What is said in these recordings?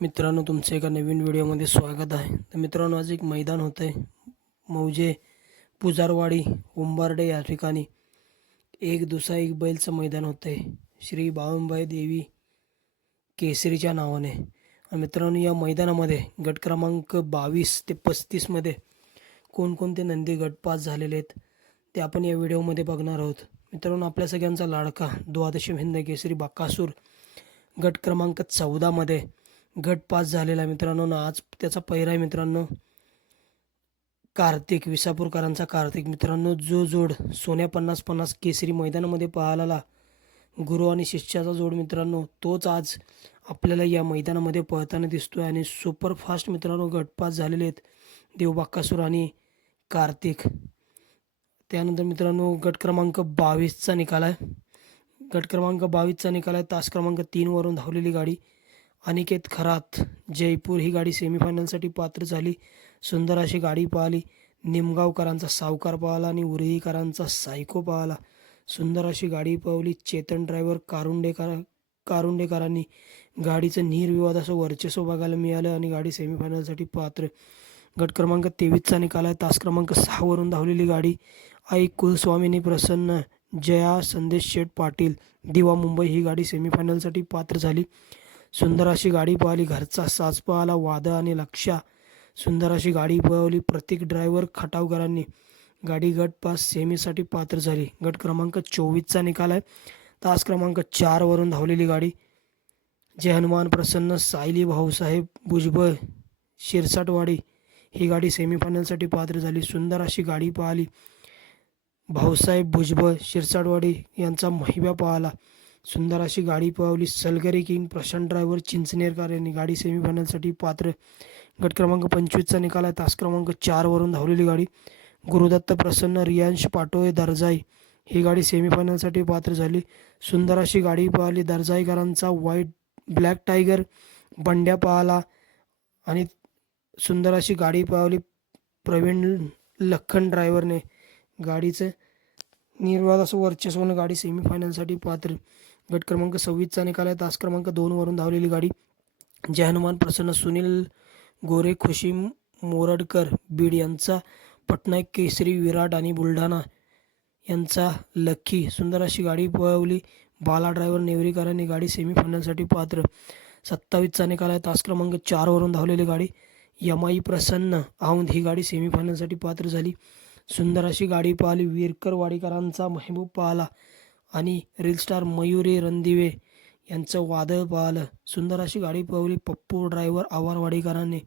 मित्रांनो तुमचं एका नवीन व्हिडिओमध्ये स्वागत आहे. तर मित्रांनो आज एक मैदान होतं आहे मौजे पुजारवाडी उंबारडे या ठिकाणी एक दुसरा एक बैलचं मैदान होतं आहे श्री बावनबाई देवी केसरीच्या नावाने. आणि मित्रांनो या मैदानामध्ये गट क्रमांक बावीस ते पस्तीसमध्ये कोणकोणते नंदी गटपास झालेले आहेत ते आपण या व्हिडिओमध्ये बघणार आहोत. मित्रांनो आपल्या सगळ्यांचा लाडका द्वादशी हिंद केसरी बाकासूर गट क्रमांक चौदामध्ये गट पास झालेला आहे मित्रांनो ना आज त्याचा पहिरा आहे मित्रांनो. कार्तिक विसापूरकरांचा कार्तिक. मित्रांनो जो जोड सोन्या पन्नास पन्नास केसरी मैदानामध्ये पाहायला गुरु आणि शिष्याचा जोड मित्रांनो तोच आज आपल्याला या मैदानामध्ये पळताना दिसतोय आणि सुपर फास्ट मित्रांनो गटपास झालेले आहेत देवबाक्कासूर आणि कार्तिक. त्यानंतर मित्रांनो गट क्रमांक बावीसचा निकाल आहे. गट क्रमांक बावीसचा निकाल आहे. तास क्रमांक तीनवरून धावलेली गाडी अनिकेत खरात. जयपूर ही गाडी सेमीफायनलसाठी पात्र झाली. सुंदर अशी गाडी पाहिली. निमगावकरांचा सावकार पाहिला आणि उरळीकरांचा सायको पाहिला. सुंदर अशी गाडी पावली चेतन ड्रायव्हर कारुंडेकर कारुंडेकरांनी गाडीचं निर्विवाद असं वर्चस्व बघायला मिळालं आणि गाडी सेमीफायनलसाठी पात्र. गट क्रमांक तेवीसचा निकाल आहे. तास क्रमांक सहावरून धावलेली गाडी आई कुलस्वामिनी प्रसन्न जया संदेश शेठ पाटील दिवा मुंबई ही गाडी सेमीफायनलसाठी पात्र झाली. सुंदर अशी गाडी पळाली. घरचा साज पळाला वादळ आणि लक्षा सुंदर अशी गाडी पळवली. प्रत्येक ड्रायव्हर खटावकरांनी. गाडी गट पास सेमीसाठी पात्र झाली. गट क्रमांक चोवीसचा निकाल आहे. तास क्रमांक चारवरून धावलेली गाडी. जय हनुमान प्रसन्न सायली भाऊसाहेब भुजबळ शिरसाटवाडी. ही गाडी सेमीफायनलसाठी पात्र झाली. सुंदर अशी गाडी पाहिली भाऊसाहेब भुजबळ शिरसाटवाडी यांचा महिबा पळाला. सुंदर अशी गाडी पळवली. सलगरी किंग प्रशांत ड्रायव्हर चिंचनेरकर यांनी गाडी सेमीफायनलसाठी पात्र. गट क्रमांक पंचवीसचा निकाल आहे. तास क्रमांक चारवरून धावलेली गाडी. गुरुदत्त प्रसन्न रियांश पाटोळे दर्जाई. ही गाडी सेमीफायनलसाठी पात्र झाली. सुंदर अशी गाडी पळाली. दर्जाईकरांचा व्हाईट ब्लॅक टायगर बंड्या पळाला आणि सुंदर अशी गाडी पळवली प्रवीण लखन ड्रायव्हरने गाडीचं निर्वाद असं वर्चस्वानं गाडी सेमीफायनलसाठी पात्र. गट क्रमांक सव्वीसचा निकाल आहे. तास क्रमांक दोनवरून धावलेली गाडी जय हनुमान प्रसन्न सुनील गोरे खुशी मोरडकर बीड यांचा पटनायक केसरी विराट आणि बुलढाणा यांचा लक्की सुंदर अशी गाडी पळवली. बाला ड्रायव्हर नेवरीकरांनी गाडी सेमीफायनलसाठी पात्र. सत्तावीसचा निकाल आहे. तास क्रमांक चारवरून धावलेली गाडी यमाई प्रसन्न औंध. ही गाडी सेमीफायनलसाठी पात्र झाली. सुंदर अशी गाडी पाहिली. विरकर वाडीकरांचा महबूब पाहिला. आणि रील स्टार मयुरी रणदिवे यांचं वादळ पाहिलं सुंदर अशी गाडी पावली पप्पू ड्रायव्हर आवारवाडीकरांनी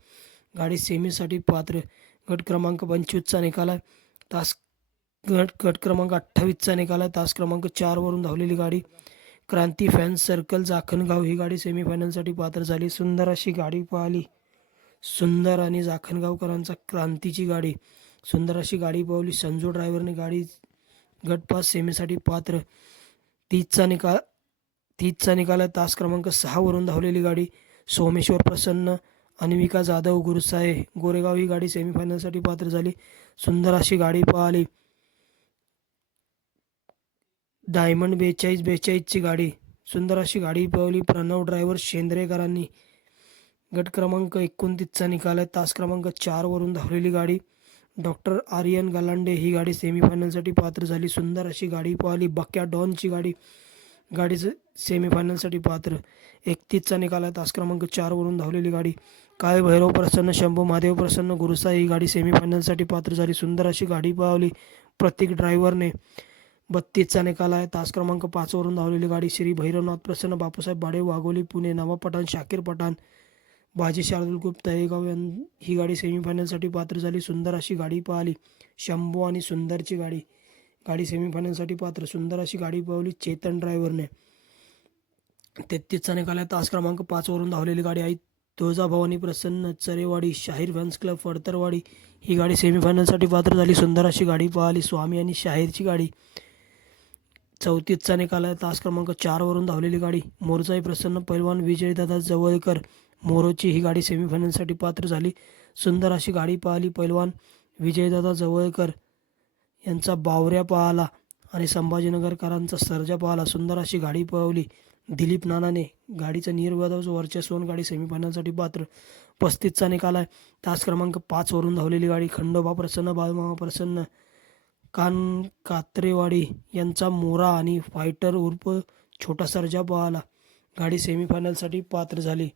गाडी सेमीसाठी पात्र. गट क्रमांक पंचवीसचा निकाल आहे. तास गट गट क्रमांक अठ्ठावीसचा निकाल आहे. तास क्रमांक चारवरून धावलेली गाडी. क्रांती फॅन्स सर्कल जाखणगाव ही गाडी सेमीफायनलसाठी पात्र झाली. सुंदर अशी गाडी पाहिली सुंदर आणि जाखणगावकरांचा क्रांतीची गाडी. सुंदर अशी गाडी पावली संजू ड्रायव्हरने गाडी गटपास सेमीसाठी पात्र. तीसचा निकाल तीसचा निकाल आहे तास क्रमांक सहावरून धावलेली गाडी सोमेश्वर प्रसन्न अन्विका जाधव गुरुसाहे गोरेगाव ही गाडी सेमीफायनलसाठी पात्र झाली. सुंदर अशी गाडी पळाली डायमंड बेचाळीस बेचाळीसची गाडी सुंदर अशी गाडी पळवली प्रणव ड्रायव्हर शेंद्रेकरांनी. गट क्रमांक एकोणतीसचा निकाल आहे. तास क्रमांक चारवरून धावलेली गाडी डॉक्टर आर्यन गलांडे ही गाडी सेमीफायनलसाठी पात्र झाली. सुंदर अशी गाडी पळाली बक्या डॉनची गाडी गाडीचं सेमीफायनलसाठी पात्र. एकतीसचा निकाल आहे. तास क्रमांक चारवरून धावलेली गाडी. काय भैरव प्रसन्न शंभू महादेव प्रसन्न गुरुसा ही गाडी सेमीफायनलसाठी पात्र झाली. सुंदर अशी गाडी पावली प्रत्येक ड्रायव्हरने बत्तीसचा निकाल आहे. तास क्रमांक पाचवरून धावलेली गाडी श्री भैरवनाथ प्रसन्न बापूसाहेब बाडे वाघोली पुणे नवा पठाण शाकीर पठाण बाजी शार्दुल ग्रुप तळेगाव यां ही गाडी सेमीफायनलसाठी पात्र झाली. सुंदर अशी गाडी पाहिली. शंभू आणि सुंदरची गाडी. गाडी सेमीफायनलसाठी पात्र. सुंदर अशी गाडी पळवली चेतन ड्रायव्हरने तेहतीसचा निकाल तास क्रमांक पाचवरून धावलेली गाडी आई तुळजाभवानी प्रसन्न चरेवाडी शाहीर फॅन्स क्लब फडतरवाडी. ही गाडी सेमीफायनलसाठी पात्र झाली. सुंदर अशी गाडी पाहिली. स्वामी आणि शाहीरची गाडी. चौतीसचा निकाल आहे तास क्रमांक चारवरून धावलेली गाडी. मोरचाई प्रसन्न पैलवान विजयदादा जवळकर. मोरोची ही गाडी सेमीफायनलसाठी पात्र झाली. सुंदर अशी गाडी पाहिली पैलवान. विजयदादा जवळकर यांचा बावऱ्या पळाला आणि संभाजीनगरकरांचा सर्जा पाहला सुंदर अशी गाडी पळवली. दिलीप नानाने गाडीचं निर्वादाचं वरच्या गाडी सेमीफायनलसाठी पात्र पस्तीसचा निकाल आहे. तास क्रमांक पाचवरून धावलेली गाडी खंडोबा प्रसन्न बालमामा प्रसन्न कान कात्रेवाडी यांचा मोरा आणि फायटर उर्फ छोटा सर्जा पळाला गाडी सेमीफायनलसाठी पात्र झाली.